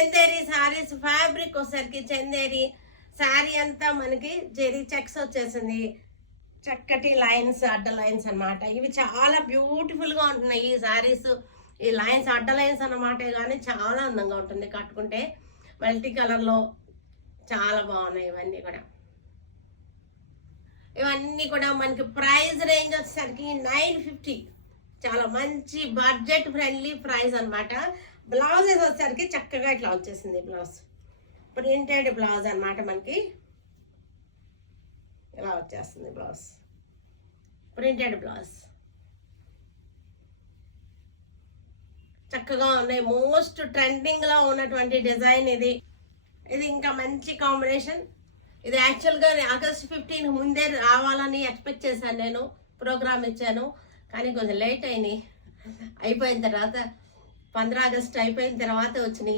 Chanderi saris. Fabric వచ్చేసరికి చందేరి. శారీ అంతా మనకి జెరీ చెక్స్ వచ్చేసింది, చక్కటి లైన్స్, అడ్డ లైన్స్ అన్నమాట. ఇవి చాలా బ్యూటిఫుల్ గా ఉంటున్నాయి ఈ శారీస్. ఈ లైన్స్ అడ్డ లైన్స్ అన్నమాట, కానీ చాలా అందంగా ఉంటుంది కట్టుకుంటే. మల్టీ కలర్ లో చాలా బాగున్నాయి ఇవన్నీ కూడా. ఇవన్నీ కూడా మనకి ప్రైస్ రేంజ్ వచ్చేసరికి 950. చాలా మంచి బడ్జెట్ ఫ్రెండ్లీ ప్రైస్ అన్నమాట. బ్లౌజెస్ వచ్చేసరికి చక్కగా ఇట్లా వచ్చేసింది. బ్లౌజ్ ప్రింటెడ్ బ్లౌజ్ అన్నమాట. మనకి ఇలా వచ్చేస్తుంది బ్లౌజ్, ప్రింటెడ్ బ్లౌజ్. చక్కగా ఉన్నాయి. మోస్ట్ ట్రెండింగ్ లో ఉన్నటువంటి డిజైన్ ఇది. ఇది ఇంకా మంచి కాంబినేషన్. ఇది యాక్చువల్గా ఆగస్ట్ 15 ముందే రావాలని ఎక్స్పెక్ట్ చేశాను నేను, ప్రోగ్రామ్ ఇచ్చాను. కానీ కొంచెం లేట్ అయినాయి. అయిపోయిన తర్వాత 15 ఆగస్ట్ అయిపోయిన తర్వాత వచ్చినాయి.